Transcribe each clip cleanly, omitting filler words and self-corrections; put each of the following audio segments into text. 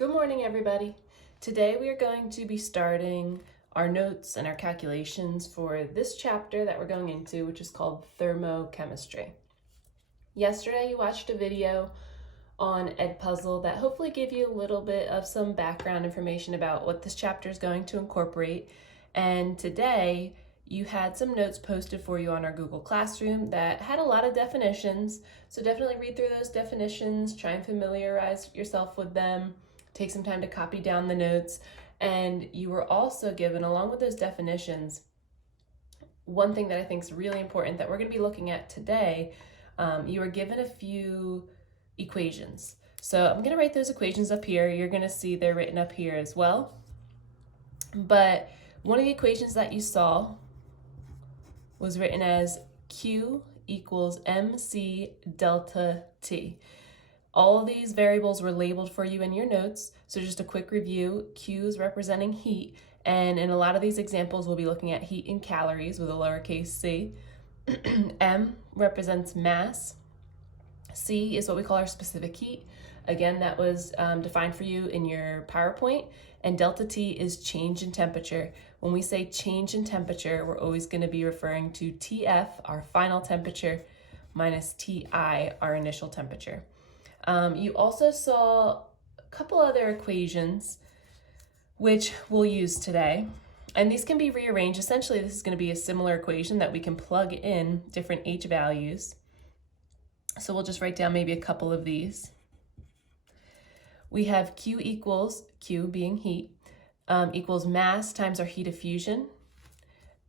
Good morning, everybody. Today we are going to be starting our notes and our calculations for this chapter that we're going into, which is called thermochemistry. Yesterday you watched a video on Edpuzzle that hopefully gave you a little bit of some background information about what this chapter is going to incorporate. And today you had some notes posted for you on our Google Classroom that had a lot of definitions. So definitely read through those definitions, try and familiarize yourself with them. Take some time to copy down the notes. And you were also given, along with those definitions, one thing that I think is really important that we're going to be looking at today. You were given a few equations. So I'm going to write those equations up here. You're going to see they're written up here as well. But one of the equations that you saw was written as Q equals MC delta T. All of these variables were labeled for you in your notes. So just a quick review, Q is representing heat. And in a lot of these examples, we'll be looking at heat in calories with a lowercase c. M represents mass. C is what we call our specific heat. Again, that was defined for you in your PowerPoint. And delta T is change in temperature. When we say change in temperature, we're always going to be referring to TF, our final temperature, minus TI, our initial temperature. You also saw a couple other equations which we'll use today, and these can be rearranged. Essentially, this is going to be a similar equation that we can plug in different H values. So we'll just write down maybe a couple of these. We have Q equals, Q being heat, equals mass times our heat of fusion.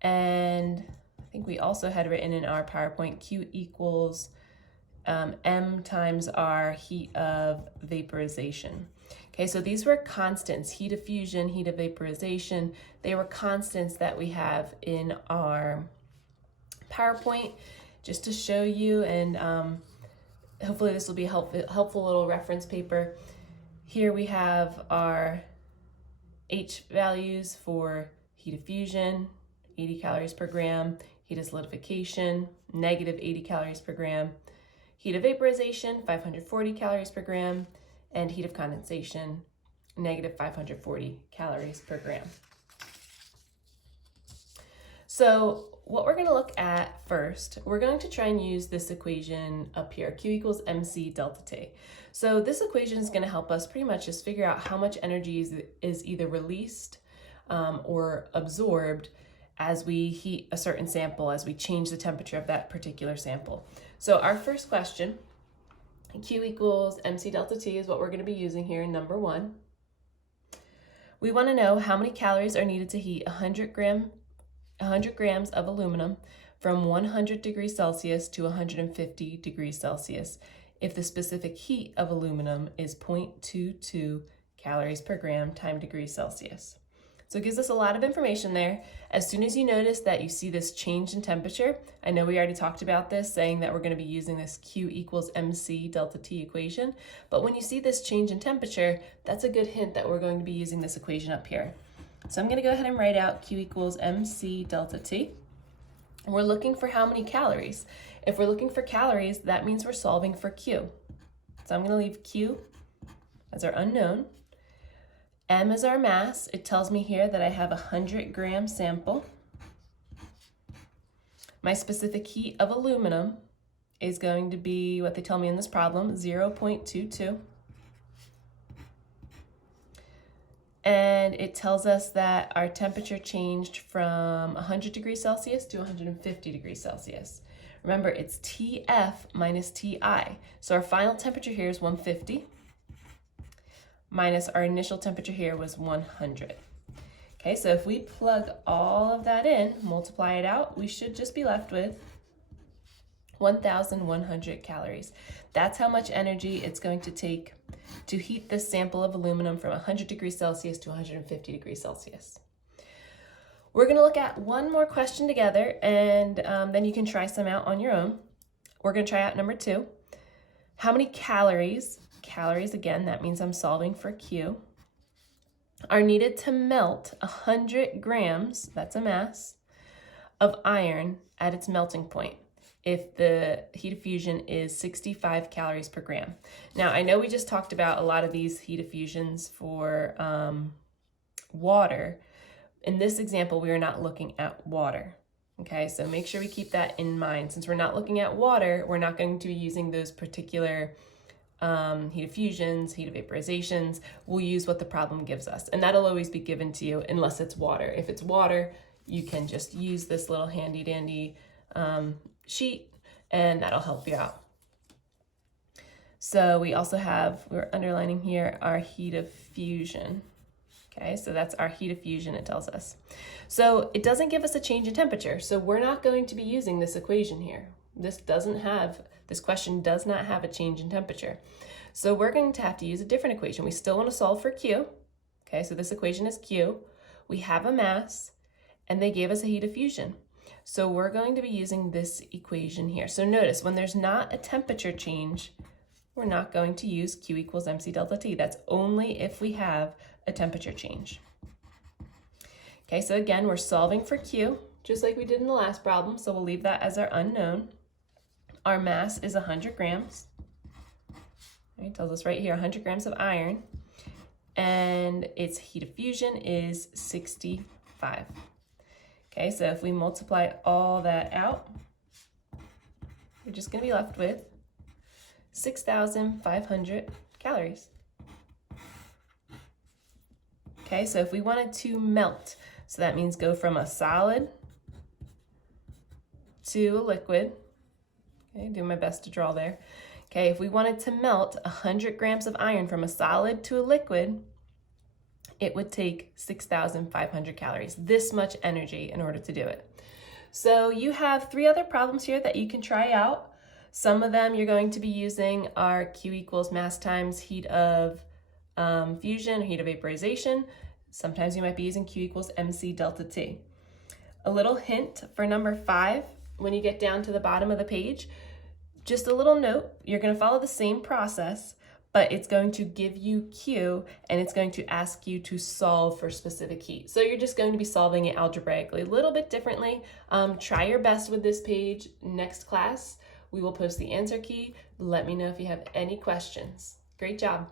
And I think we also had written in our PowerPoint Q equals M times our heat of vaporization. Okay, so these were constants, heat of fusion, heat of vaporization. They were constants that we have in our PowerPoint just to show you, and hopefully this will be a helpful little reference paper. Here we have our H values for heat of fusion, 80 calories per gram, heat of solidification, negative 80 calories per gram, heat of vaporization, 540 calories per gram, and heat of condensation, negative 540 calories per gram. So what we're going to look at first, we're going to try and use this equation up here, Q equals MC delta T. So this equation is going to help us pretty much just figure out how much energy is either released or absorbed as we heat a certain sample, as we change the temperature of that particular sample. So our first question, Q equals MC delta T, is what we're going to be using here in number 1. We want to know how many calories are needed to heat 100 grams of aluminum from 100 degrees Celsius to 150 degrees Celsius if the specific heat of aluminum is 0.22 calories per gram times degrees Celsius. So it gives us a lot of information there. As soon as you notice that you see this change in temperature, I know we already talked about this, saying that we're going to be using this Q equals MC delta T equation, but when you see this change in temperature, that's a good hint that we're going to be using this equation up here. So I'm going to go ahead and write out Q equals MC delta T. We're looking for how many calories. If we're looking for calories, that means we're solving for Q. So I'm going to leave Q as our unknown. M is our mass. It tells me here that I have a 100-gram sample. My specific heat of aluminum is going to be what they tell me in this problem, 0.22. And it tells us that our temperature changed from 100 degrees Celsius to 150 degrees Celsius. Remember, it's TF minus TI. So our final temperature here is 150. Minus our initial temperature here was 100. Okay, so if we plug all of that in, multiply it out, we should just be left with 1,100 calories. That's how much energy it's going to take to heat this sample of aluminum from 100 degrees Celsius to 150 degrees Celsius. We're going to look at one more question together, and then you can try some out on your own. We're going to try out number 2. How many calories again, that means I'm solving for Q, are needed to melt 100 grams, that's a mass, of iron at its melting point? if the heat of fusion is 65 calories per gram. Now, I know we just talked about a lot of these heat of fusions for water. In this example, we are not looking at water. Okay, so make sure we keep that in mind. Since we're not looking at water, we're not going to be using those particular heat of fusions, heat of vaporizations. We'll use what the problem gives us, and that'll always be given to you unless it's water. If it's water, you can just use this little handy dandy sheet, and that'll help you out. So we also have, we're underlining here, our heat of fusion. Okay, so that's our heat of fusion, it tells us. So it doesn't give us a change in temperature, so we're not going to be using this equation here. This question does not have a change in temperature. So we're going to have to use a different equation. We still want to solve for Q. Okay, so this equation is Q. We have a mass, and they gave us a heat of fusion. So we're going to be using this equation here. So notice, when there's not a temperature change, we're not going to use Q equals MC delta T. That's only if we have a temperature change. Okay, so again, we're solving for Q, just like we did in the last problem, so we'll leave that as our unknown. Our mass is 100 grams. It tells us right here, 100 grams of iron, and its heat of fusion is 65. Okay, so if we multiply all that out, we're just going to be left with 6,500 calories. Okay, so if we wanted to melt, so that means go from a solid to a liquid. Okay, doing my best to draw there. Okay, if we wanted to melt 100 grams of iron from a solid to a liquid, it would take 6,500 calories, this much energy in order to do it. So you have 3 other problems here that you can try out. Some of them you're going to be using are Q equals mass times heat of fusion, heat of vaporization. Sometimes you might be using Q equals MC delta T. A little hint for number 5, when you get down to the bottom of the page, just a little note, you're going to follow the same process, but it's going to give you Q, and it's going to ask you to solve for specific heat. So you're just going to be solving it algebraically, a little bit differently. Try your best with this page. Next class, we will post the answer key. Let me know if you have any questions. Great job.